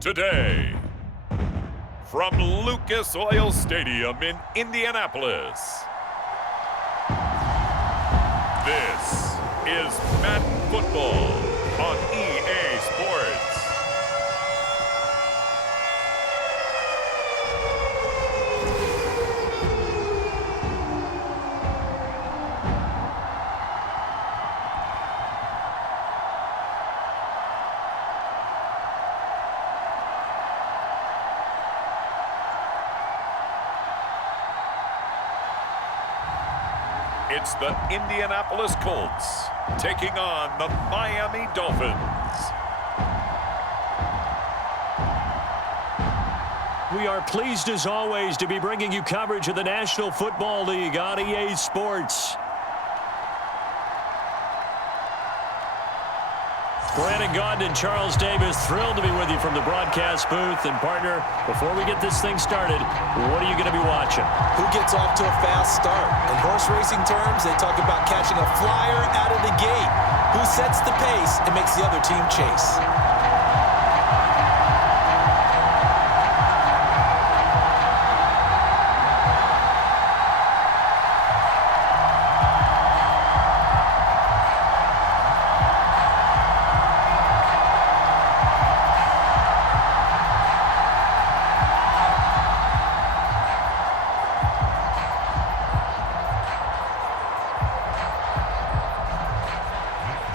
Today, from Lucas Oil Stadium in Indianapolis, this is Madden Football on EA Sports. It's the Indianapolis Colts taking on the Miami Dolphins. We are pleased as always to be bringing you coverage of the National Football League on EA Sports. Brandon Gaudin and Charles Davis, thrilled to be with you from the broadcast booth. And partner, before we get this thing started, what are you going to be watching? Who gets off to a fast start? In horse racing terms, they talk about catching a flyer out of the gate. Who sets the pace and makes the other team chase?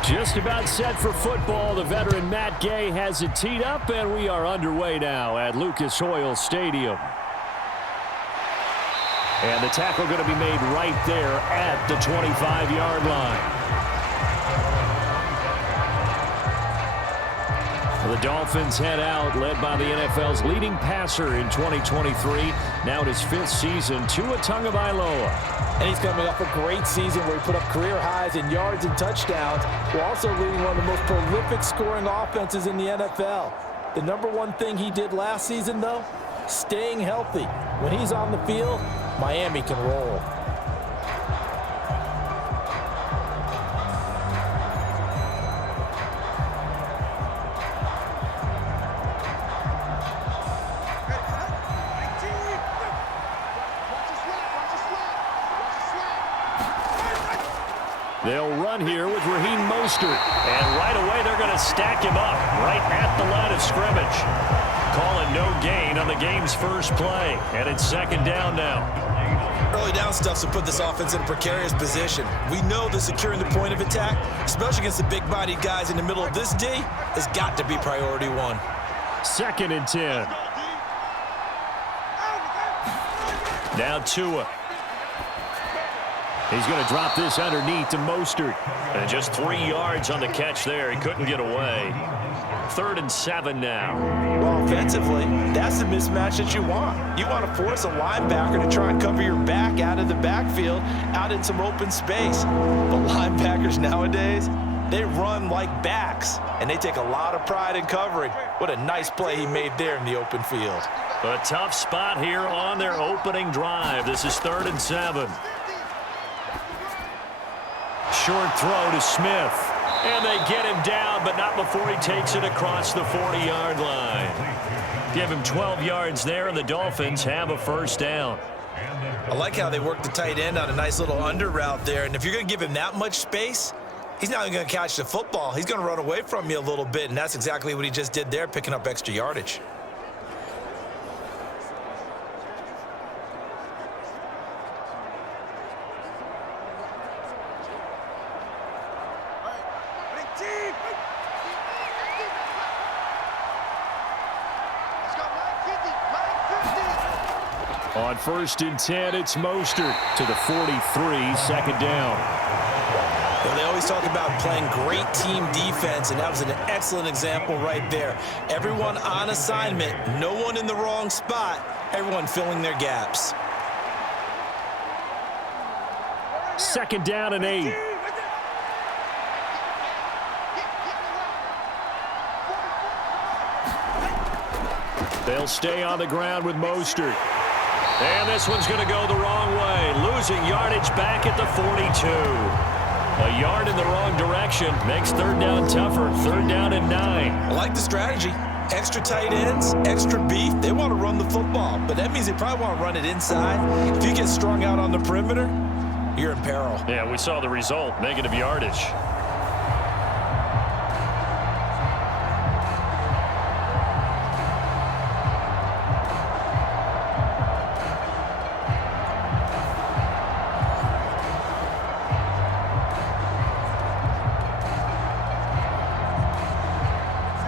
Just about set for football. The veteran Matt Gay has it teed up, and we are underway now at Lucas Oil Stadium. And the tackle going to be made right there at the 25-yard line. The Dolphins head out, led by the NFL's leading passer in 2023. Now in his fifth season, Tagovailoa. And he's coming off a great season where he put up career highs in yards and touchdowns, while also leading one of the most prolific scoring offenses in the NFL. The number one thing he did last season, though, staying healthy. When he's on the field, Miami can roll. They'll run here with Raheem Mostert. And right away, they're going to stack him up right at the line of scrimmage. Calling no gain on the game's first play. And it's second down now. Early down stuff to put this offense in a precarious position. We know that securing the point of attack, especially against the big-bodied guys in the middle of this D, has got to be priority one. Second and 10. Now Tua. He's going to drop this underneath to Mostert. And just 3 yards on the catch there. He couldn't get away. 3rd and 7 now. Well, offensively, that's the mismatch that you want. You want to force a linebacker to try and cover your back out of the backfield, out in some open space. But linebackers nowadays, they run like backs, and they take a lot of pride in covering. What a nice play he made there in the open field. A tough spot here on their opening drive. This is 3rd and 7. Short throw to Smith. And they get him down, but not before he takes it across the 40-yard line. Give him 12 yards there, and the Dolphins have a first down. I like how they work the tight end on a nice little under route there. And if you're going to give him that much space, he's not even going to catch the football. He's going to run away from you a little bit, and that's exactly what he just did there, picking up extra yardage. On 1st and 10, it's Mostert to the 43, second down. Well, they always talk about playing great team defense, and that was an excellent example right there. Everyone on assignment, no one in the wrong spot, everyone filling their gaps. 2nd down and 8. They'll stay on the ground with Mostert. And this one's going to go the wrong way. Losing yardage back at the 42. A yard in the wrong direction makes 3rd down tougher. 3rd down and 9. I like the strategy. Extra tight ends, extra beef, they want to run the football, but that means they probably want to run it inside. If you get strung out on the perimeter, you're in peril. Yeah, we saw the result, negative yardage.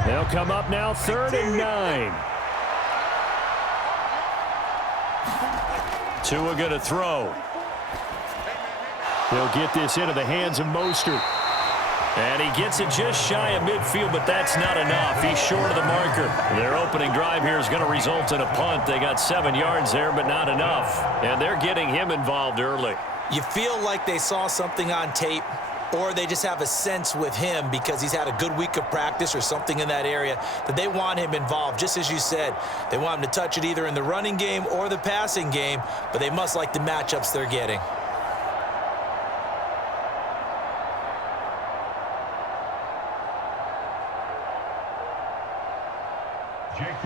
They'll come up now, 3rd and 9. Tua going to throw. He'll get this into the hands of Mostert. And he gets it just shy of midfield, but that's not enough. He's short of the marker. Their opening drive here is going to result in a punt. They got 7 yards there, but not enough. And they're getting him involved early. You feel like they saw something on tape, or they just have a sense with him because he's had a good week of practice or something in that area that they want him involved. Just as you said, they want him to touch it either in the running game or the passing game, but they must like the matchups they're getting.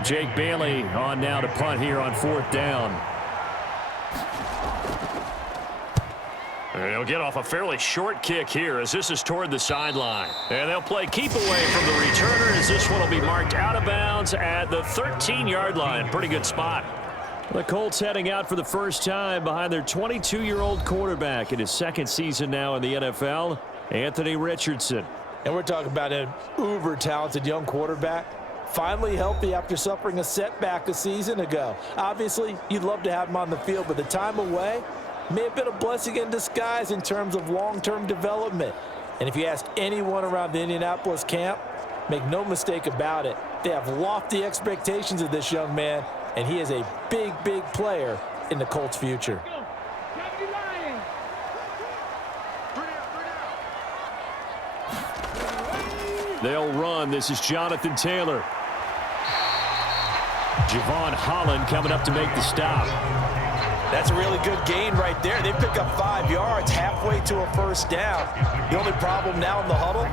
Jake Bailey on now to punt here on 4th down. They'll get off a fairly short kick here as this is toward the sideline. And they'll play keep away from the returner as this one will be marked out of bounds at the 13-yard line. Pretty good spot. The Colts heading out for the first time behind their 22-year-old quarterback in his 2nd season now in the NFL, Anthony Richardson. And we're talking about an uber-talented young quarterback. Finally healthy after suffering a setback a season ago. Obviously, you'd love to have him on the field, but the time away may have been a blessing in disguise in terms of long-term development. And if you ask anyone around the Indianapolis camp, make no mistake about it, they have lofty expectations of this young man, and he is a big, big player in the Colts' future. They'll run. This is Jonathan Taylor. Javon Holland coming up to make the stop. That's a really good gain right there. They pick up 5 yards halfway to a first down. The only problem now in the huddle,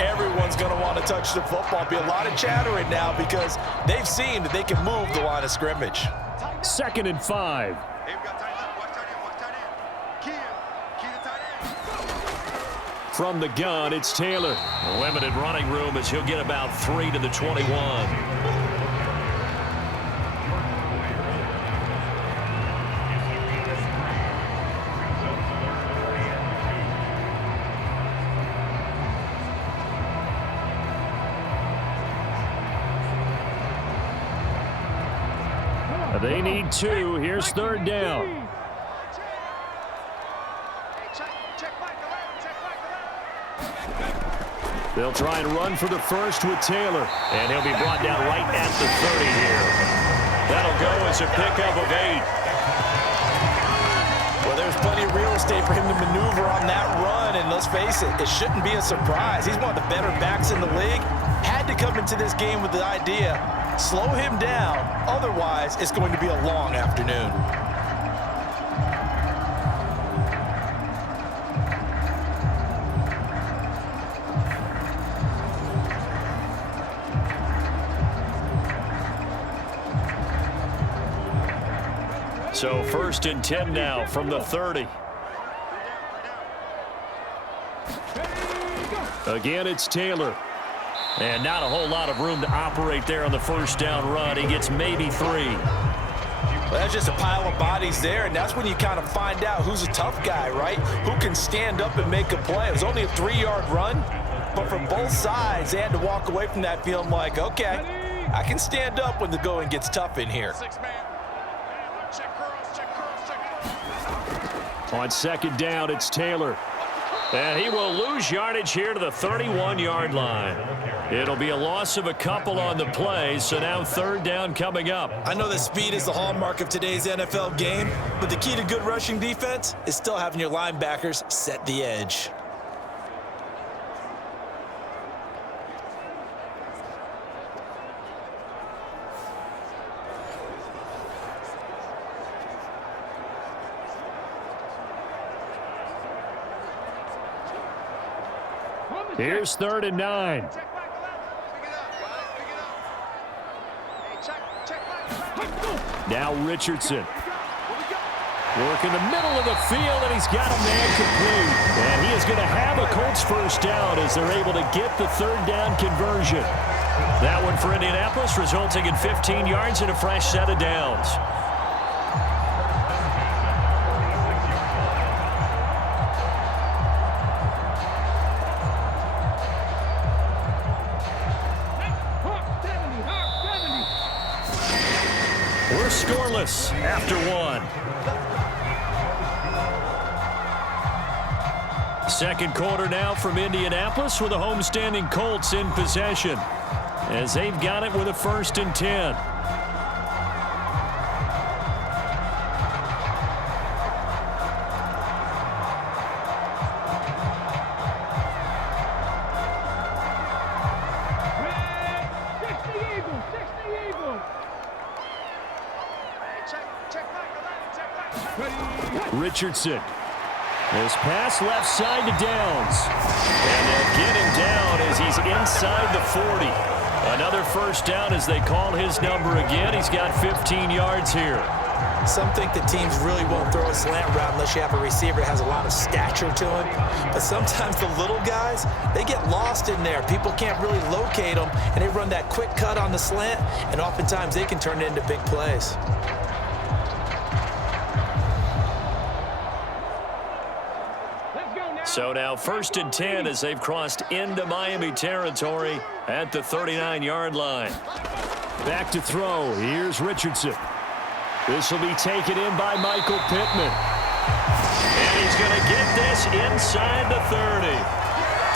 everyone's going to want to touch the football. Be a lot of chattering now because they've seen that they can move the line of scrimmage. 2nd and 5. From the gun, it's Taylor. Limited running room as he'll get about 3 to the 21. They need 2. Here's 3rd down. They'll try and run for the first with Taylor. And he'll be brought down right at the 30 here. That'll go as a pickup of 8. Well, there's plenty of real estate for him to maneuver on that run. And let's face it, it shouldn't be a surprise. He's one of the better backs in the league. Had to come into this game with the idea, slow him down. Otherwise, it's going to be a long afternoon. So 1st and 10 now from the 30. Again, it's Taylor. And not a whole lot of room to operate there on the first down run. He gets maybe 3. Well, that's just a pile of bodies there, and that's when you kind of find out who's a tough guy, right? Who can stand up and make a play. It was only a 3-yard run, but from both sides, they had to walk away from that feeling like, okay, I can stand up when the going gets tough in here. On 2nd down, it's Taylor. And he will lose yardage here to the 31-yard line. It'll be a loss of a couple on the play, so now 3rd down coming up. I know that speed is the hallmark of today's NFL game, but the key to good rushing defense is still having your linebackers set the edge. Here's 3rd and 9. Now Richardson. Working the middle of the field, and he's got a man complete. And he is going to have a Colts first down as they're able to get the third down conversion. That one for Indianapolis, resulting in 15 yards and a fresh set of downs. We're scoreless after one. Second quarter now from Indianapolis with the homestanding Colts in possession as they've got it with a 1st and 10. Richardson. This pass left side to Downs. And they'll get him down as he's inside the 40. Another first down as they call his number again. He's got 15 yards here. Some think that teams really won't throw a slant route unless you have a receiver that has a lot of stature to him. But sometimes the little guys, they get lost in there. People can't really locate them, and they run that quick cut on the slant, and oftentimes they can turn it into big plays. So now 1st and 10 as they've crossed into Miami territory at the 39-yard line. Back to throw. Here's Richardson. This will be taken in by Michael Pittman. And he's going to get this inside the 30.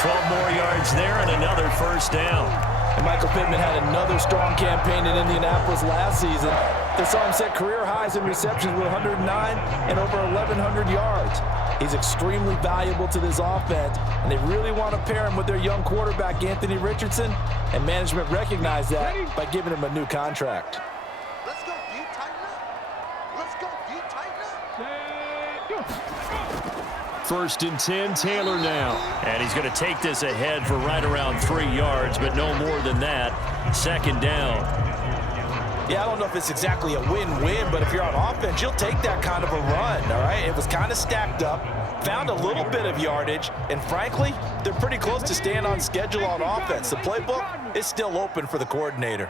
12 more yards there and another first down. And Michael Pittman had another strong campaign in Indianapolis last season. They saw him set career highs in receptions with 109 and over 1,100 yards. He's extremely valuable to this offense, and they really want to pair him with their young quarterback, Anthony Richardson, and management recognized that by giving him a new contract. Let's go, you tighten up. Let's go, you tighten up. 1st and 10, Taylor now. And he's going to take this ahead for right around 3 yards, but no more than that. 2nd down. Yeah, I don't know if it's exactly a win-win, but if you're on offense, you'll take that kind of a run, all right? It was kind of stacked up, found a little bit of yardage, and frankly, they're pretty close to staying on schedule on offense. The playbook is still open for the coordinator.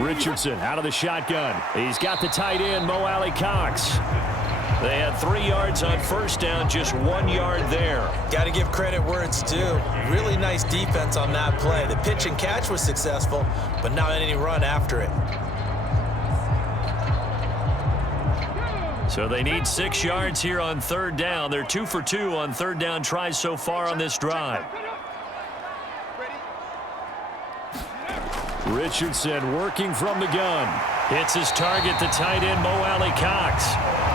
Richardson out of the shotgun. He's got the tight end, Mo Alley Cox. They had 3 yards on first down, just 1 yard there. Got to give credit where it's due. Really nice defense on that play. The pitch and catch was successful, but not any run after it. So they need 6 yards here on 3rd down. They're 2 for 2 on 3rd down tries so far on this drive. Richardson working from the gun. Hits his target, the tight end, Mo Alley Cox.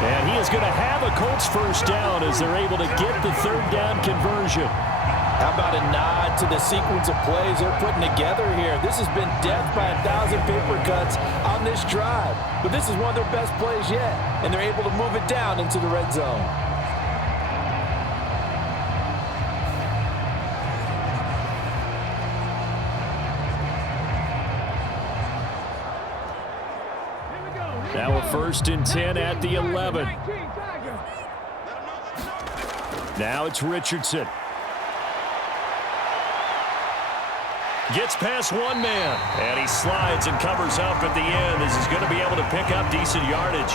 And he is going to have a Colts first down as they're able to get the 3rd down conversion. How about a nod to the sequence of plays they're putting together here? This has been death by 1,000 paper cuts on this drive. But this is one of their best plays yet, and they're able to move it down into the red zone. Now a 1st and 10 at the 11. Now it's Richardson. Gets past one man, and he slides and covers up at the end as he's going to be able to pick up decent yardage.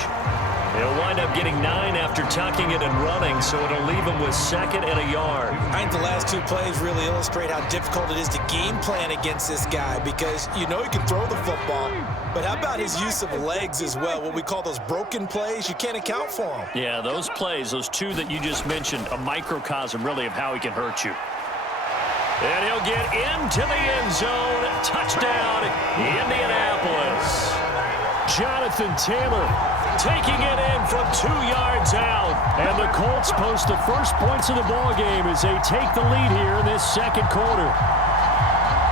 He'll wind up getting 9 after tucking it and running, so it'll leave him with 2nd and a yard. I think the last 2 plays really illustrate how difficult it is to game plan against this guy because you know he can throw the football, but how about his use of legs as well, what we call those broken plays? You can't account for them. Yeah, those plays, those 2 that you just mentioned, a microcosm really of how he can hurt you. And he'll get into the end zone. Touchdown, Indianapolis. Jonathan Taylor taking it in from 2 yards out. And the Colts post the first points of the ballgame as they take the lead here in this 2nd quarter.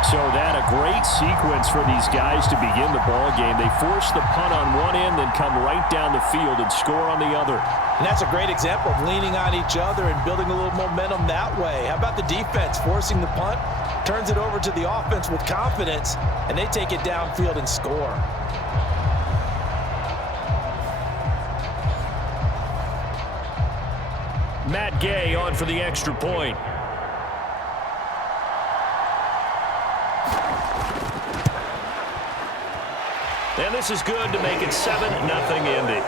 So that a great sequence for these guys to begin the ballgame. They force the punt on one end, then come right down the field and score on the other. And that's a great example of leaning on each other and building a little momentum that way. How about the defense forcing the punt turns it over to the offense with confidence, and they take it downfield and score. Matt Gay on for the extra point. And this is good to make it 7-0 Indy.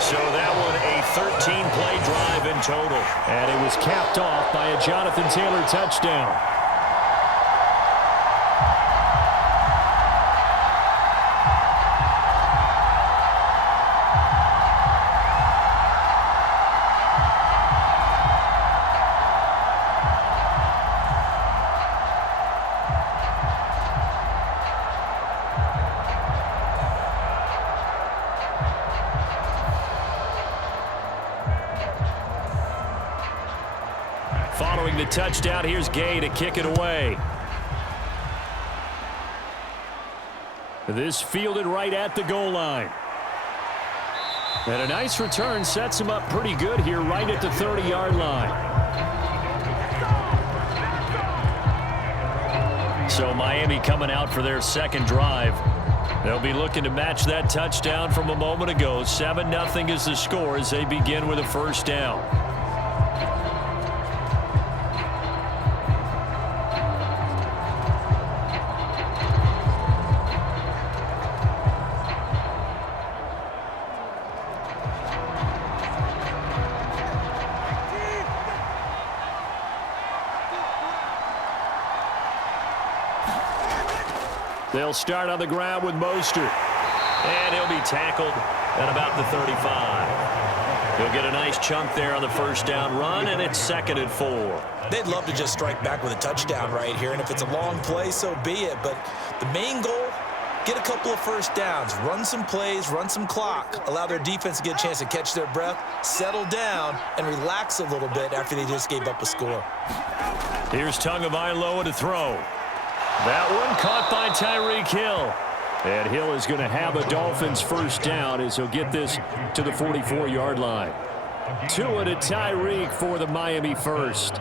So that one a 13-play drive in total. And it was capped off by a Jonathan Taylor touchdown. Following the touchdown, here's Gay to kick it away. This fielded right at the goal line. And a nice return sets him up pretty good here right at the 30-yard line. So Miami coming out for their second drive. They'll be looking to match that touchdown from a moment ago. 7-0 is the score as they begin with a first down. They'll start on the ground with Mostert. And he'll be tackled at about the 35. He'll get a nice chunk there on the first down run, and it's 2nd and 4. They'd love to just strike back with a touchdown right here, and if it's a long play, so be it. But the main goal, get a couple of first downs, run some plays, run some clock, allow their defense to get a chance to catch their breath, settle down, and relax a little bit after they just gave up a score. Here's Tagovailoa to throw. That one caught by Tyreek Hill. And Hill is going to have a Dolphins first down as he'll get this to the 44-yard line. Tua to Tyreek for the Miami first.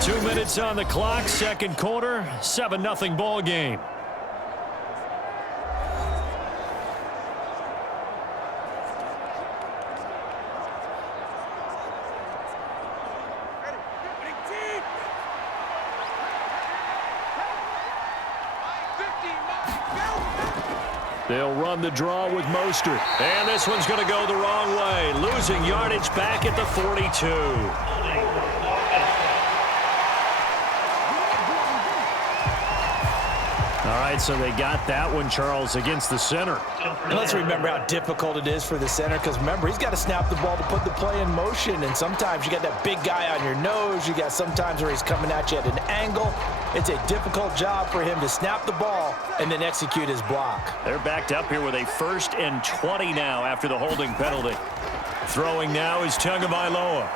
Two minutes on the clock, second quarter, 7-0 ball game. They'll run the draw with Mostert. And this one's going to go the wrong way. Losing yardage back at the 42. All right, so they got that one, Charles, against the center. And let's remember how difficult it is for the center, because remember, he's got to snap the ball to put the play in motion, and sometimes you got that big guy on your nose. You got sometimes where he's coming at you at an angle. It's a difficult job for him to snap the ball and then execute his block. They're backed up here with a 1st and 20 now after the holding penalty. Throwing now is Tagovailoa.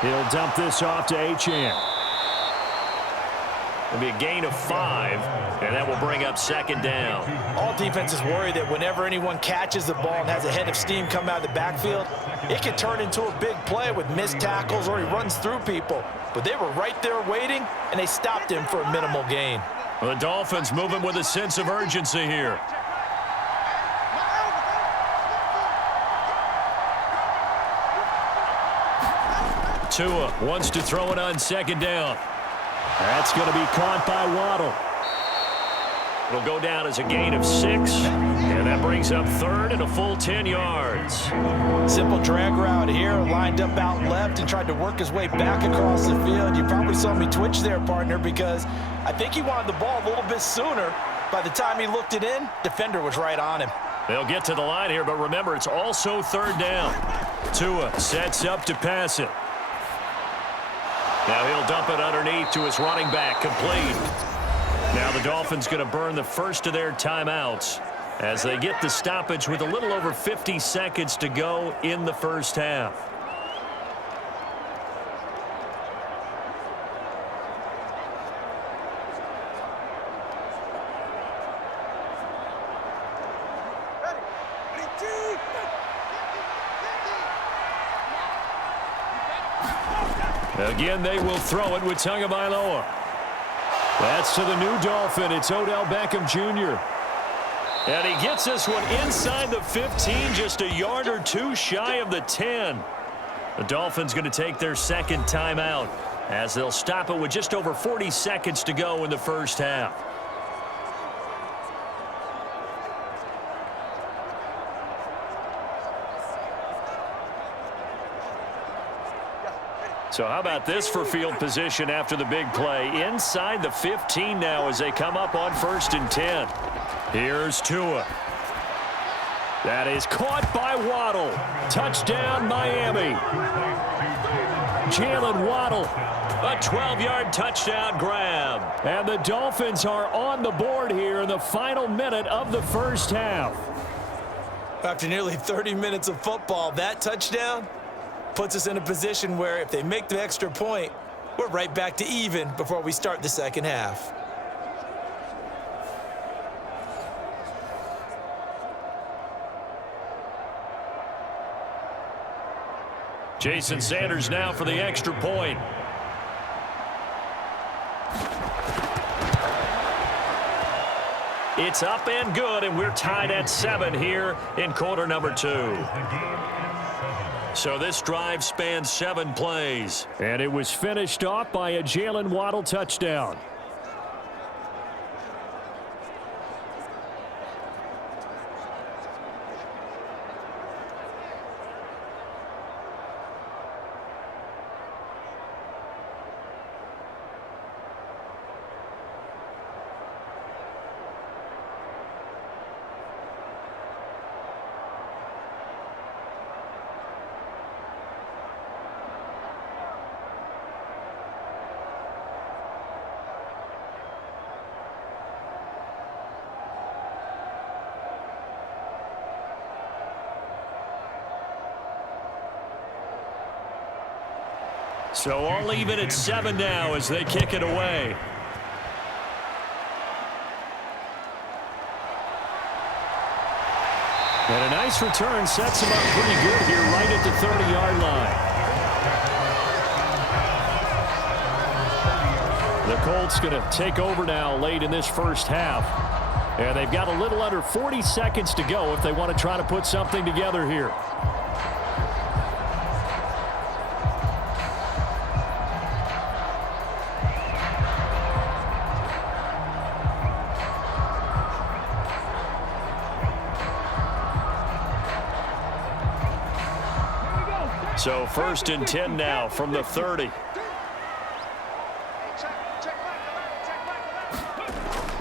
He'll dump this off to Achane. It'll be a gain of 5, and that will bring up 2nd down. All defenses worry that whenever anyone catches the ball and has a head of steam come out of the backfield, it can turn into a big play with missed tackles or he runs through people. But they were right there waiting, and they stopped him for a minimal gain. Well, the Dolphins moving with a sense of urgency here. Tua wants to throw it on 2nd down. That's going to be caught by Waddle. It'll go down as a gain of 6, and that brings up 3rd and a full 10 yards. Simple drag route here, lined up out left and tried to work his way back across the field. You probably saw me twitch there, partner, because I think he wanted the ball a little bit sooner. By the time he looked it in, defender was right on him. They'll get to the line here, but remember, it's also 3rd down. Tua sets up to pass it. Now he'll dump it underneath to his running back, complete. Now the Dolphins going to burn the first of their timeouts as they get the stoppage with a little over 50 seconds to go in the first half. Again, they will throw it with Tagovailoa. That's to the new Dolphin. It's Odell Beckham Jr. And he gets this one inside the 15, just a yard or two shy of the 10. The Dolphins going to take their second timeout as they'll stop it with just over 40 seconds to go in the first half. So how about this for field position after the big play? Inside the 15 now as they come up on 1st and 10. Here's Tua. That is caught by Waddle. Touchdown, Miami. Jaylen Waddle, a 12-yard touchdown grab. And the Dolphins are on the board here in the final minute of the first half. After nearly 30 minutes of football, that touchdown puts us in a position where if they make the extra point, we're right back to even before we start the second half. Jason Sanders now for the extra point. It's up and good, and we're tied at 7 here in quarter number 2. So this drive spans 7 plays. And it was finished off by a Jaylen Waddle touchdown. So all even at 7 now as they kick it away. And a nice return sets him up pretty good here right at the 30-yard line. The Colts going to take over now late in this first half. And they've got a little under 40 seconds to go if they want to try to put something together here. So 1st and 10 now from the 30.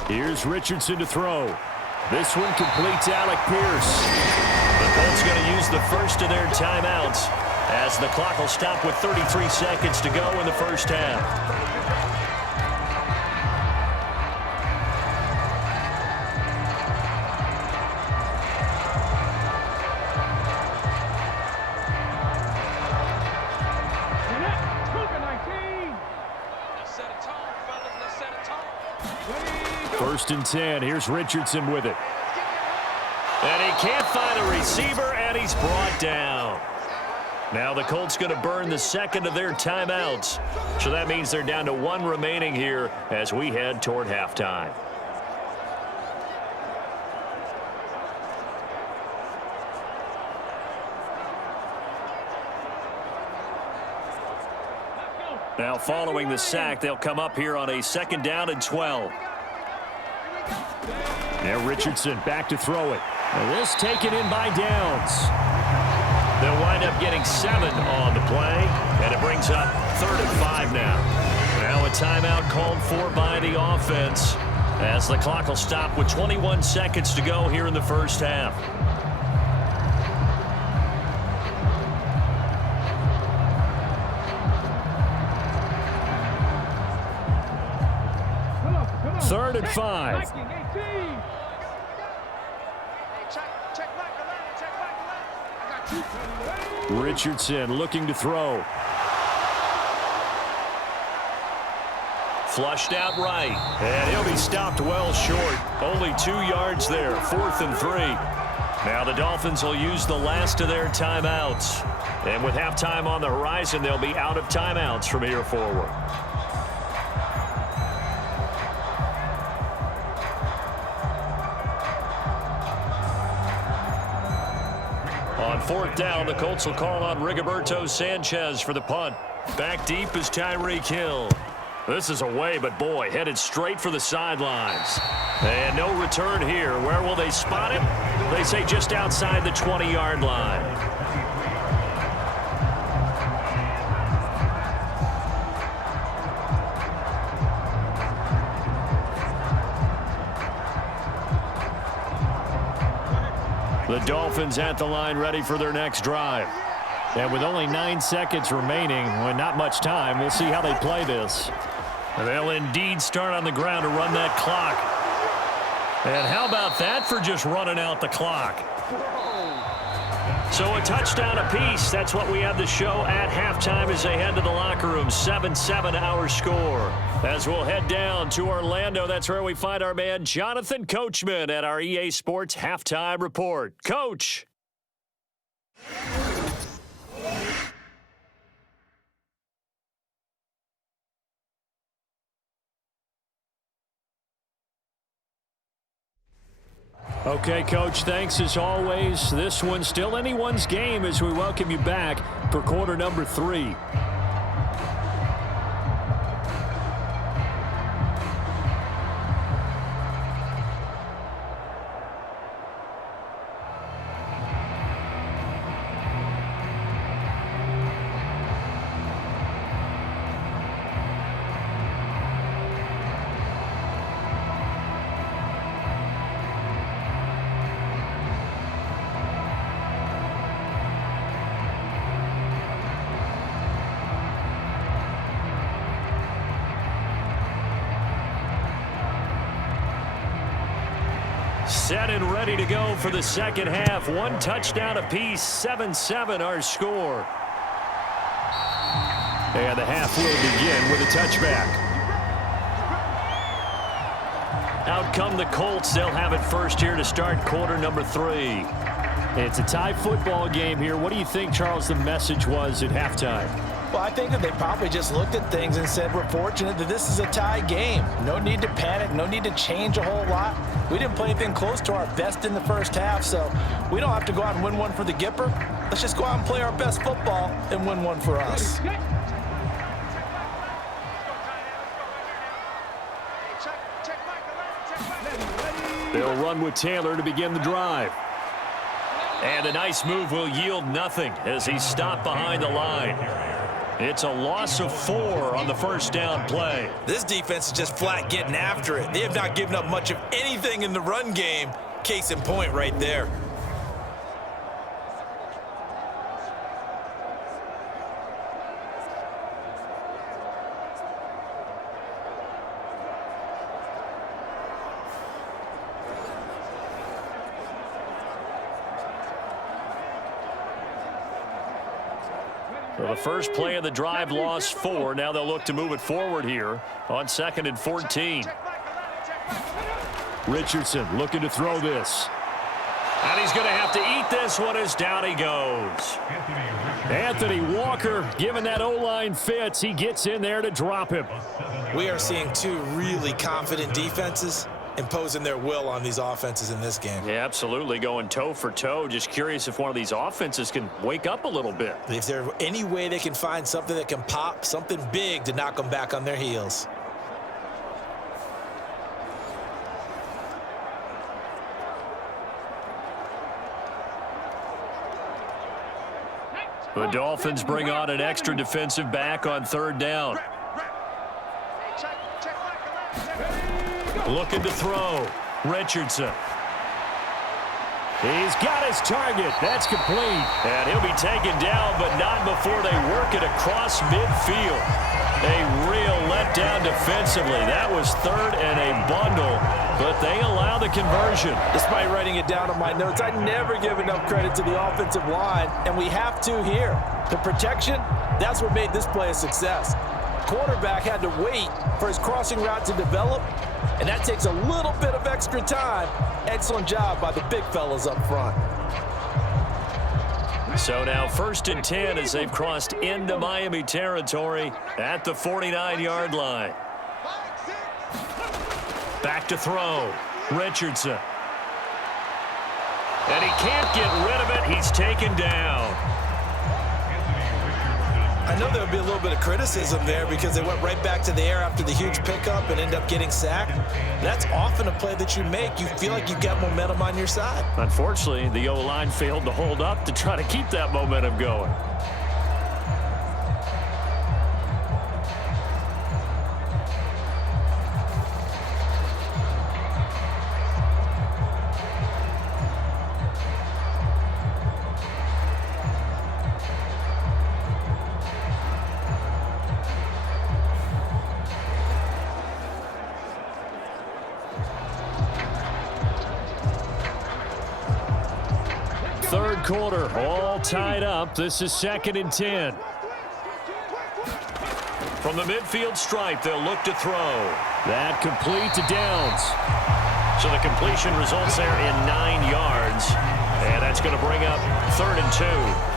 Here's Richardson to throw. This one completes Alec Pierce. The Colts going to use the first of their timeouts as the clock will stop with 33 seconds to go in the first half. First and 10. Here's Richardson with it. And he can't find a receiver, and he's brought down. Now the Colts going to burn the second of their timeouts. So that means they're down to 1 remaining here as we head toward halftime. Now following the sack, they'll come up here on a 2nd down and 12. Now Richardson back to throw it. And this taken in by Downs. They'll wind up getting 7 on the play, and it brings up 3rd and 5 now. Now a timeout called for by the offense as the clock will stop with 21 seconds to go here in the first half. Third and 5. Richardson looking to throw. Flushed out right. And he'll be stopped well short. Only 2 yards there. 4th and 3. Now the Dolphins will use the last of their timeouts. And with halftime on the horizon, they'll be out of timeouts from here forward. On fourth down, the Colts will call on Rigoberto Sanchez for the punt. Back deep is Tyreek Hill. This is away, but boy, headed straight for the sidelines. And no return here. Where will they spot him? They say just outside the 20-yard line. The Dolphins at the line ready for their next drive. And with only 9 seconds remaining, well, not much time, we'll see how they play this. They'll indeed start on the ground to run that clock. And how about that for just running out the clock? So a touchdown apiece. That's what we have the show at halftime as they head to the locker room. 7-7 our score. As we'll head down to Orlando, that's where we find our man Jonathan Coachman at our EA Sports Halftime Report. Coach. Okay, Coach, thanks as always. This one's still anyone's game as we welcome you back for quarter number 3. Set and ready to go for the second half. One touchdown apiece, 7-7 our score. And the half will begin with a touchback. Out come the Colts. They'll have it first here to start quarter number 3. It's a tie football game here. What do you think, Charles, the message was at halftime? Well, I think that they probably just looked at things and said, we're fortunate that this is a tie game. No need to panic, no need to change a whole lot. We didn't play anything close to our best in the first half, so we don't have to go out and win one for the Gipper. Let's just go out and play our best football and win one for us. They'll run with Taylor to begin the drive. And a nice move will yield nothing as he's stopped behind the line. It's a loss of 4 on the first down play. This defense is just flat getting after it. They have not given up much of anything in the run game. Case in point right there. Well, the first play of the drive lost 4. Now they'll look to move it forward here on 2nd and 14. Richardson looking to throw this. And he's going to have to eat this one as down he goes. Anthony Walker giving that O-line fits. He gets in there to drop him. We are seeing 2 really confident defenses imposing their will on these offenses in this game. Yeah, absolutely, going toe for toe. Just curious if one of these offenses can wake up a little bit. If there's any way they can find something that can pop, something big to knock them back on their heels. The Dolphins bring on an extra defensive back on 3rd down. Looking to throw. Richardson. He's got his target. That's complete. And he'll be taken down, but not before they work it across midfield. A real letdown defensively. That was 3rd and a bundle, but they allow the conversion. Despite writing it down on my notes, I never give enough credit to the offensive line, and we have to here. The protection, that's what made this play a success. Quarterback had to wait for his crossing route to develop, and that takes a little bit of extra time. Excellent job by the big fellas up front. So now 1st and 10 as they've crossed into Miami territory at the 49-yard line. Back to throw. Richardson. And he can't get rid of it. He's taken down. I know there'll be a little bit of criticism there because they went right back to the air after the huge pickup and end up getting sacked. That's often a play that you make. You feel like you've got momentum on your side. Unfortunately, the O-line failed to hold up to try to keep that momentum going. Third quarter, all tied up. This is 2nd and 10. From the midfield stripe, they'll look to throw. That complete to Downs. So the completion results there in 9 yards. And that's going to bring up 3rd and 2.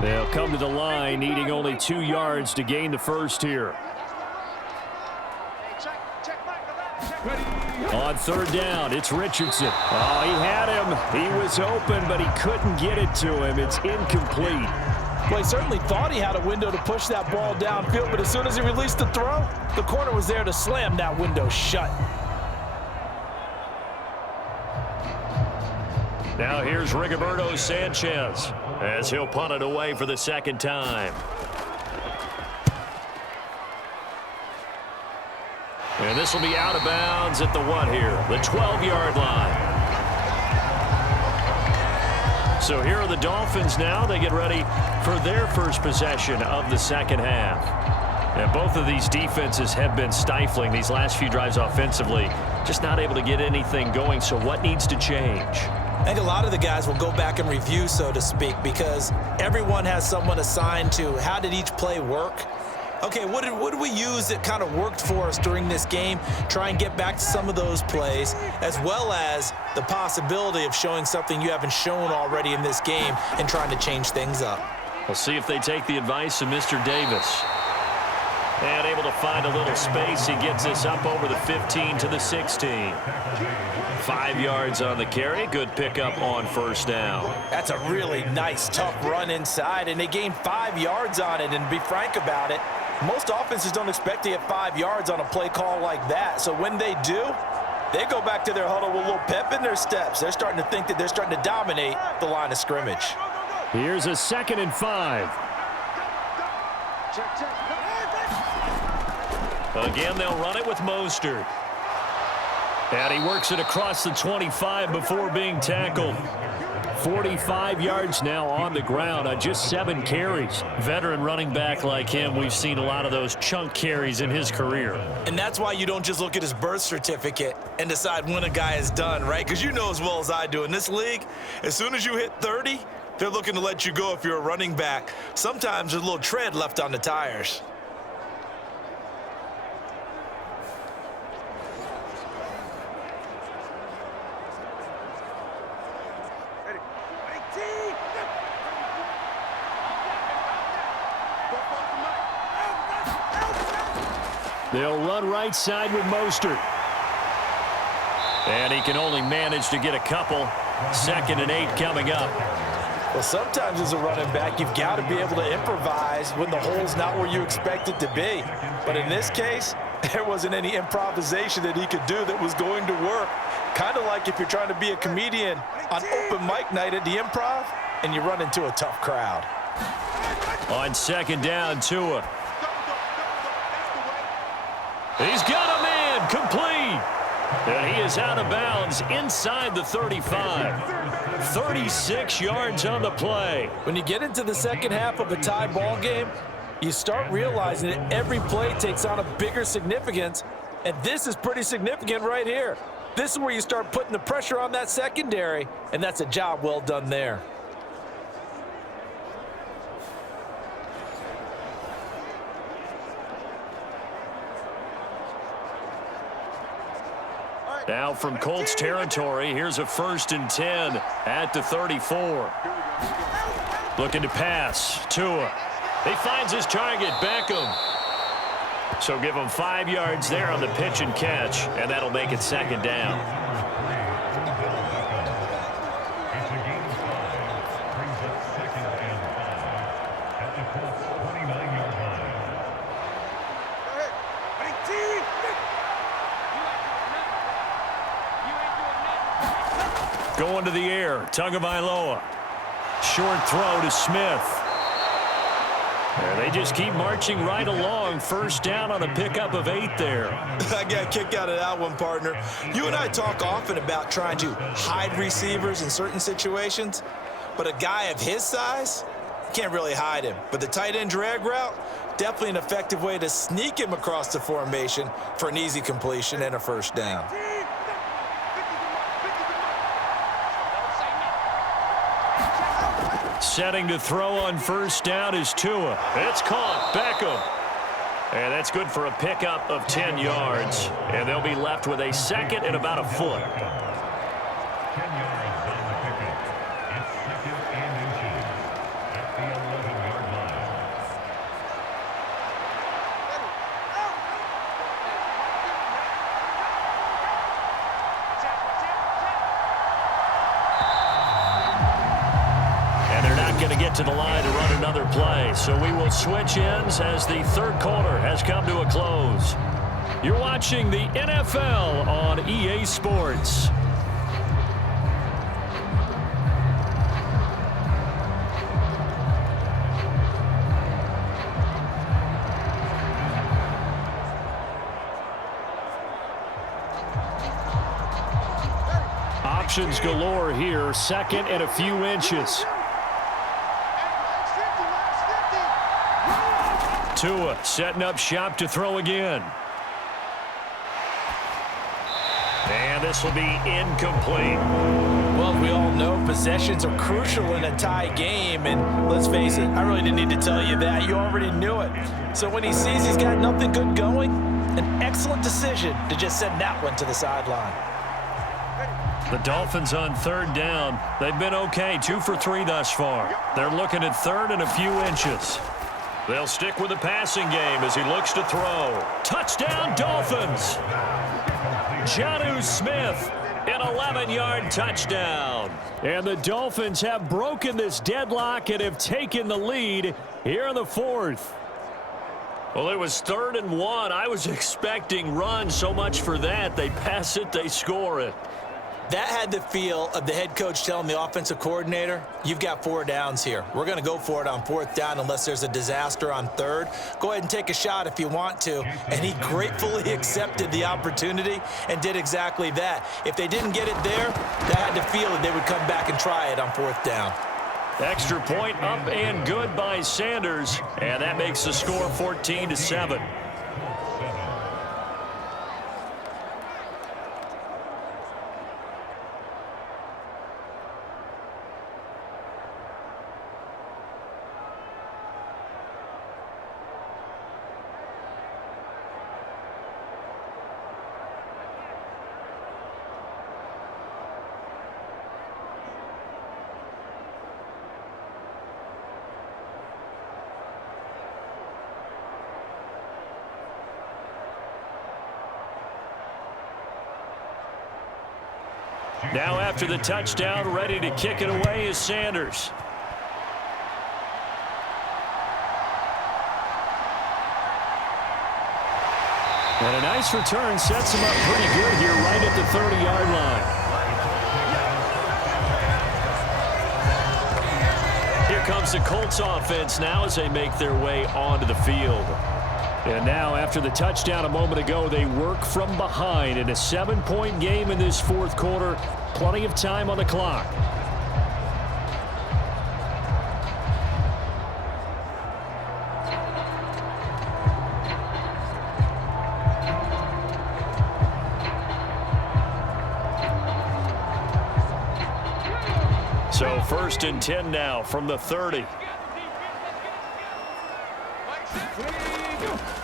They'll come to the line, needing only 2 yards to gain the first here. On 3rd down, it's Richardson. Oh, he had him. He was open, but he couldn't get it to him. It's incomplete. Well, he certainly thought he had a window to push that ball downfield, but as soon as he released the throw, the corner was there to slam that window shut. Now here's Rigoberto Sanchez as he'll punt it away for the 2nd time. And this will be out of bounds at the what here? The 12-yard line. So here are the Dolphins now. They get ready for their first possession of the 2nd half. And both of these defenses have been stifling these last few drives offensively. Just not able to get anything going. So what needs to change? I think a lot of the guys will go back and review, so to speak, because everyone has someone assigned to how did each play work. Okay, what did we use that kind of worked for us during this game? Try and get back to some of those plays, as well as the possibility of showing something you haven't shown already in this game and trying to change things up. We'll see if they take the advice of Mr. Davis. And able to find a little space. He gets this up over the 15 to the 16. 5 yards on the carry. Good pickup on 1st down. That's a really nice, tough run inside, and they gained 5 yards on it. And to be frank about it, most offenses don't expect to get 5 yards on a play call like that. So when they do, they go back to their huddle with a little pep in their steps. They're starting to think that they're starting to dominate the line of scrimmage. Here's a 2nd and 5. Again, they'll run it with Mostert. And he works it across the 25 before being tackled. 45 yards now on the ground on just 7 carries. Veteran running back like him, we've seen a lot of those chunk carries in his career. And that's why you don't just look at his birth certificate and decide when a guy is done, right? Because you know as well as I do, in this league, as soon as you hit 30, they're looking to let you go if you're a running back. Sometimes there's a little tread left on the tires. They'll run right side with Mostert. And he can only manage to get a couple. 2nd and 8 coming up. Well, sometimes as a running back, you've got to be able to improvise when the hole's not where you expect it to be. But in this case, there wasn't any improvisation that he could do that was going to work. Kind of like if you're trying to be a comedian on open mic night at the Improv and you run into a tough crowd. On 2nd down, Tua. He's got a man, complete. And he is out of bounds inside the 35. 36 yards on the play. When you get into the 2nd half of a tie ball game, you start realizing that every play takes on a bigger significance, and this is pretty significant right here. This is where you start putting the pressure on that secondary, and that's a job well done there. Now from Colts territory, here's a 1st and 10 at the 34. Looking to pass. Tua. He finds his target, Beckham. So give him 5 yards there on the pitch and catch, and that'll make it 2nd down. Going to the air, Tagovailoa. Short throw to Smith. And they just keep marching right along. 1st down on a pickup of 8 there. I got a kick out of that one, partner. You and I talk often about trying to hide receivers in certain situations, but a guy of his size, you can't really hide him. But the tight end drag route, definitely an effective way to sneak him across the formation for an easy completion and a 1st down. Setting to throw on 1st down is Tua. It's caught. Beckham. And that's good for a pickup of 10 yards. And they'll be left with a 2nd and about a foot. Going to get to the line to run another play. So we will switch ends as the 3rd quarter has come to a close. You're watching the NFL on EA Sports. Options galore here. 2nd and a few inches. Tua setting up shop to throw again. And this will be incomplete. Well, as we all know, possessions are crucial in a tie game. And let's face it, I really didn't need to tell you that. You already knew it. So when he sees he's got nothing good going, an excellent decision to just send that one to the sideline. The Dolphins on 3rd down. They've been okay, 2 for 3 thus far. They're looking at 3rd and a few inches. They'll stick with the passing game as he looks to throw. Touchdown, Dolphins! Jonnu Smith, an 11-yard touchdown. And the Dolphins have broken this deadlock and have taken the lead here in the 4th. Well, it was 3rd and 1. I was expecting runs. So much for that. They pass it, they score it. That had the feel of the head coach telling the offensive coordinator, you've got 4 downs here. We're going to go for it on 4th down unless there's a disaster on 3rd. Go ahead and take a shot if you want to. And he gratefully accepted the opportunity and did exactly that. If they didn't get it there, that had the feel that they would come back and try it on 4th down. Extra point up and good by Sanders. And that makes the score 14-7. Now after the touchdown, ready to kick it away is Sanders. And a nice return sets him up pretty good here right at the 30-yard line. Here comes the Colts offense now as they make their way onto the field. And now, after the touchdown a moment ago, they work from behind in a 7-point game in this 4th quarter. Plenty of time on the clock. So 1st and 10 now from the 30.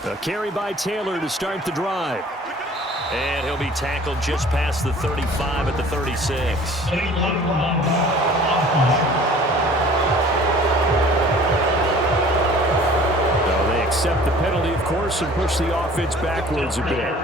A carry by Taylor to start the drive. And he'll be tackled just past the 35 at the 36. So they accept the penalty, of course, and push the offense backwards a bit.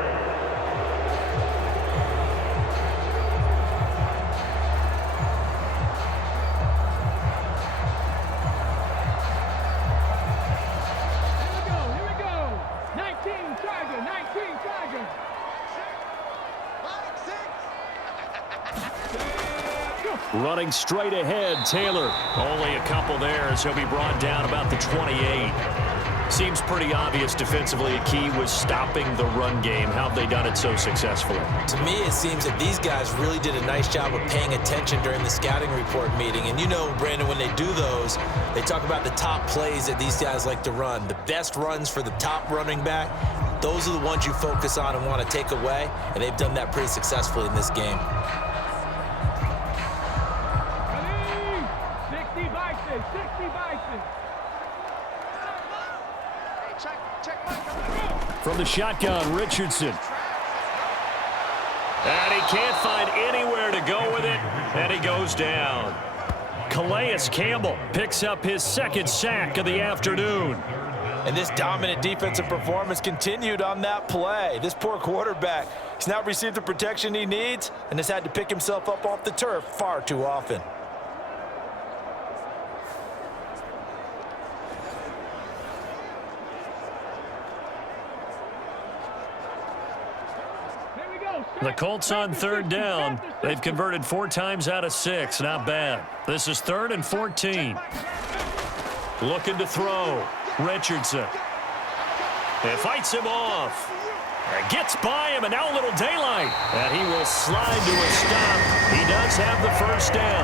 Running straight ahead, Taylor. Only a couple there as he'll be brought down about the 28. Seems pretty obvious defensively a key was stopping the run game. How have they done it so successfully? To me, it seems that these guys really did a nice job of paying attention during the scouting report meeting. And you know, Brandon, when they do those, they talk about the top plays that these guys like to run. The best runs for the top running back, those are the ones you focus on and want to take away. And they've done that pretty successfully in this game. From the shotgun, Richardson. And he can't find anywhere to go with it, and he goes down. Calais Campbell picks up his second sack of the afternoon. And this dominant defensive performance continued on that play. This poor quarterback, he's not received the protection he needs and has had to pick himself up off the turf far too often. The Colts on third down. They've converted 4 times out of 6. Not bad. This is 3rd and 14. Looking to throw. Richardson. And fights him off. And gets by him, and now a little daylight. And he will slide to a stop. He does have the first down.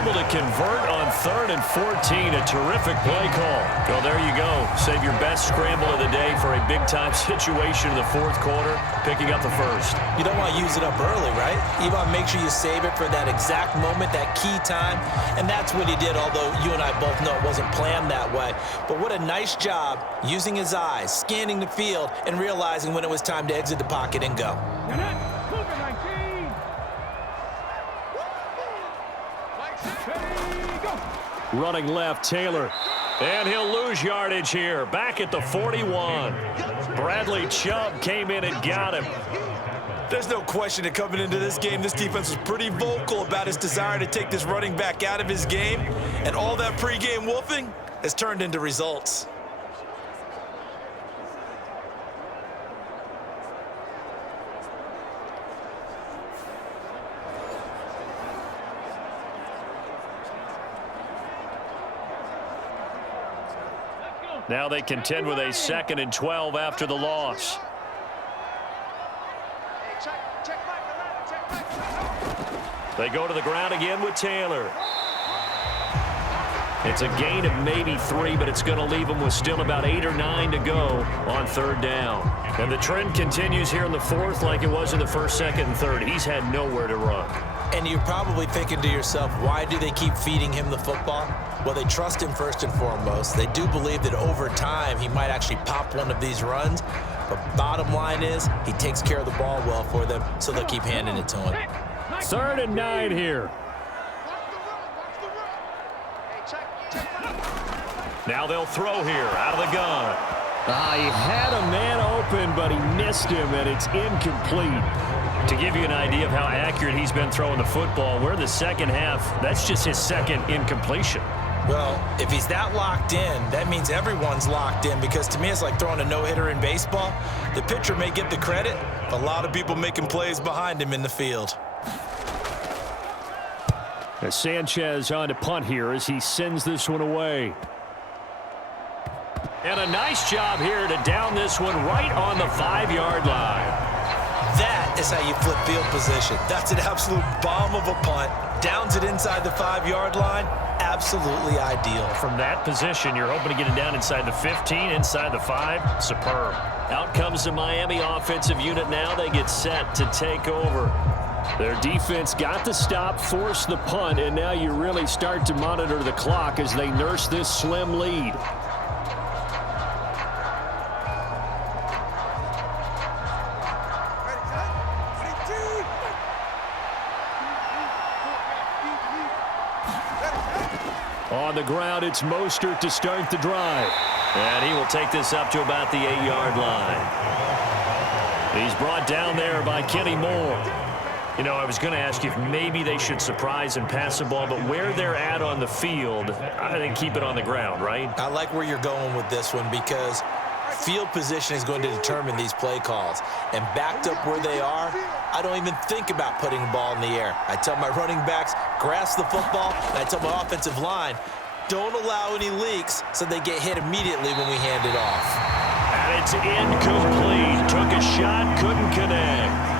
Able to convert on 3rd and 14. A terrific play call. Well, there you go. Save your best scramble of the day for a big-time situation in the 4th quarter, picking up the first. You don't want to use it up early, right? You want to make sure you save it for that exact moment, that key time. And that's what he did, although you and I both know it wasn't planned that way. But what a nice job using his eyes, scanning the field, and realizing when it was time to exit the pocket and go. Running left, Taylor. And he'll lose yardage here. Back at the 41. Bradley Chubb came in and got him. There's no question that coming into this game, this defense was pretty vocal about his desire to take this running back out of his game. And all that pregame wolfing has turned into results. Now they contend with a 2nd and 12 after the loss. They go to the ground again with Taylor. It's a gain of maybe 3, but it's going to leave them with still about 8 or 9 to go on 3rd down. And the trend continues here in the 4th like it was in the 1st, 2nd, and 3rd. He's had nowhere to run. And you're probably thinking to yourself, why do they keep feeding him the football? Well, they trust him first and foremost. They do believe that over time he might actually pop one of these runs. But bottom line is he takes care of the ball well for them, so they'll keep handing it to him. 3rd and 9 here. Now they'll throw here out of the gun. He had a man open, but he missed him, and it's incomplete. To give you an idea of how accurate he's been throwing the football, we're in the 2nd half. That's just his 2nd incompletion. Well, if he's that locked in, that means everyone's locked in, because to me it's like throwing a no-hitter in baseball. The pitcher may get the credit, a lot of people making plays behind him in the field. As Sanchez on to punt here as he sends this one away. And a nice job here to down this one right on the 5-yard line. That is how you flip field position. That's an absolute bomb of a punt. Downs it inside the 5-yard line. Absolutely ideal. From that position, you're hoping to get it down inside the 15, inside the 5. Superb. Out comes the Miami offensive unit now. They get set to take over. Their defense got the stop, forced the punt, and now you really start to monitor the clock as they nurse this slim lead. On the ground, it's Mostert to start the drive. And he will take this up to about the 8-yard line. He's brought down there by Kenny Moore. You know, I was going to ask you if maybe they should surprise and pass the ball, but where they're at on the field, I think keep it on the ground, right? I like where you're going with this one because field position is going to determine these play calls. And backed up where they are, I don't even think about putting the ball in the air. I tell my running backs, grasp the football, and I tell my offensive line, don't allow any leaks so they get hit immediately when we hand it off. And it's incomplete. Took a shot, couldn't connect.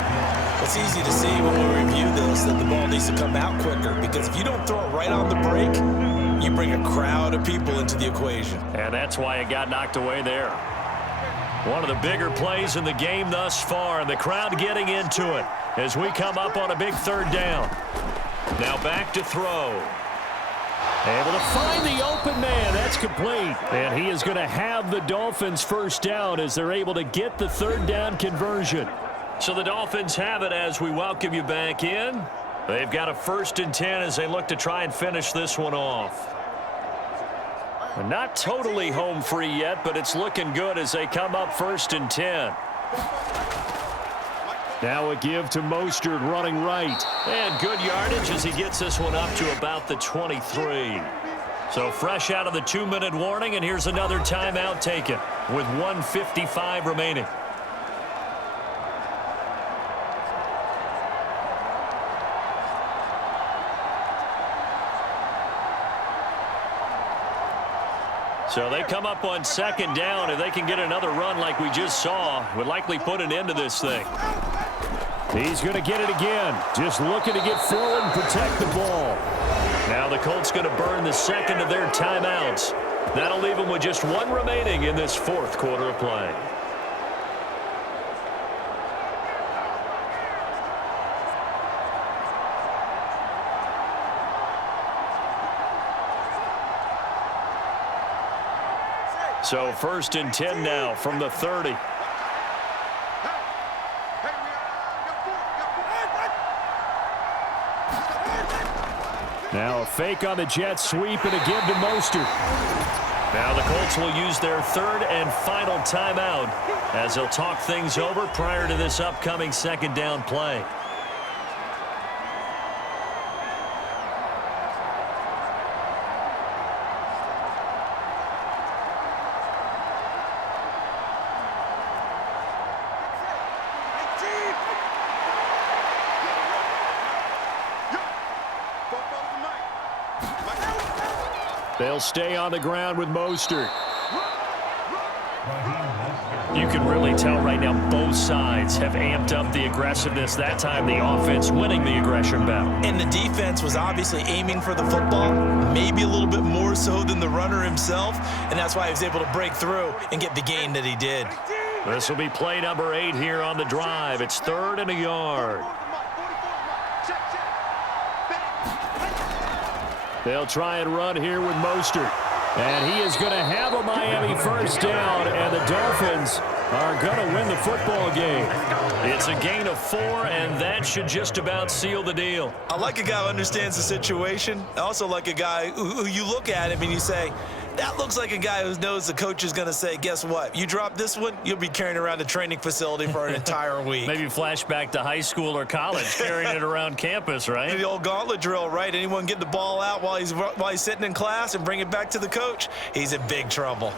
It's easy to see when we review this that the ball needs to come out quicker because if you don't throw it right on the break, you bring a crowd of people into the equation. And that's why it got knocked away there. One of the bigger plays in the game thus far, and the crowd getting into it as we come up on a big third down. Now back to throw. Able to find the open man. That's complete. And he is going to have the Dolphins first down as they're able to get the third down conversion. So the Dolphins have it as we welcome you back in. They've got a 1st and 10 as they look to try and finish this one off. Not totally home free yet, but it's looking good as they come up 1st and 10. Now a give to Mostert running right. And good yardage as he gets this one up to about the 23. So fresh out of the 2-minute warning, and here's another timeout taken with 1:55 remaining. So they come up on 2nd down. If they can get another run like we just saw, would likely put an end to this thing. He's going to get it again. Just looking to get forward and protect the ball. Now the Colts going to burn the 2nd of their timeouts. That'll leave them with just 1 remaining in this 4th quarter of play. So 1st and 10 now from the 30. Now a fake on the jet sweep and a give to Mostert. Now the Colts will use their 3rd and final timeout as they'll talk things over prior to this upcoming 2nd down play. They'll stay on the ground with Mostert. You can really tell right now both sides have amped up the aggressiveness. That time the offense winning the aggression battle. And the defense was obviously aiming for the football, maybe a little bit more so than the runner himself, and that's why he was able to break through and get the gain that he did. This will be play number 8 here on the drive. It's 3rd and a yard. They'll try and run here with Mostert. And he is going to have a Miami first down, and the Dolphins are going to win the football game. It's a gain of 4, and that should just about seal the deal. I like a guy who understands the situation. I also like a guy who you look at him and you say, that looks like a guy who knows the coach is going to say, guess what? You drop this one, you'll be carrying around the training facility for an entire week. Maybe flashback to high school or college, carrying it around campus, right? The old gauntlet drill, right? Anyone get the ball out while he's sitting in class and bring it back to the coach, he's in big trouble.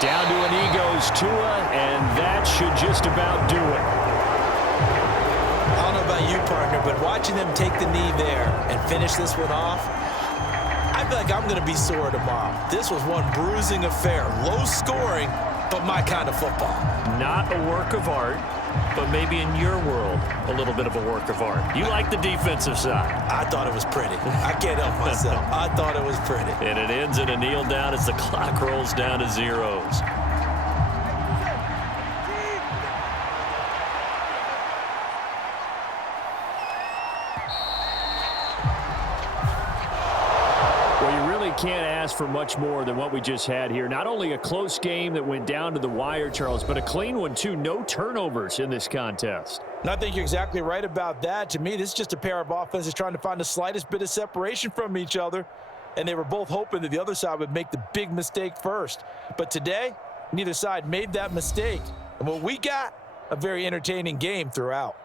Down to an E goes Tua, and that should just about do it. I don't know about you, partner, but watching them take the knee there and finish this one off, I feel like I'm going to be sore tomorrow. This was one bruising affair. Low scoring, but my kind of football. Not a work of art, but maybe in your world, a little bit of a work of art. You like the defensive side. I thought it was pretty. I can't help myself. I thought it was pretty. And it ends in a kneel down as the clock rolls down to zeros. can't ask for much more than what we just had here. Not only a close game that went down to the wire, Charles, but a clean one, too. No turnovers in this contest. And I think you're exactly right about that. To me, this is just a pair of offenses trying to find the slightest bit of separation from each other, and they were both hoping that the other side would make the big mistake first. But today, neither side made that mistake. And what we got, a very entertaining game throughout.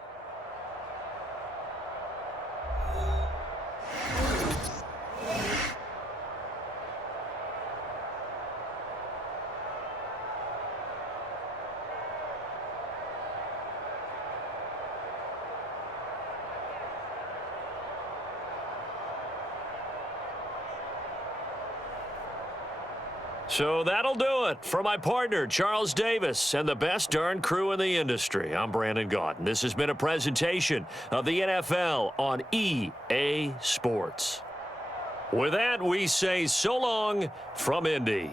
So that'll do it for my partner, Charles Davis, and the best darn crew in the industry. I'm Brandon Gaudin. This has been a presentation of the NFL on EA Sports. With that, we say so long from Indy.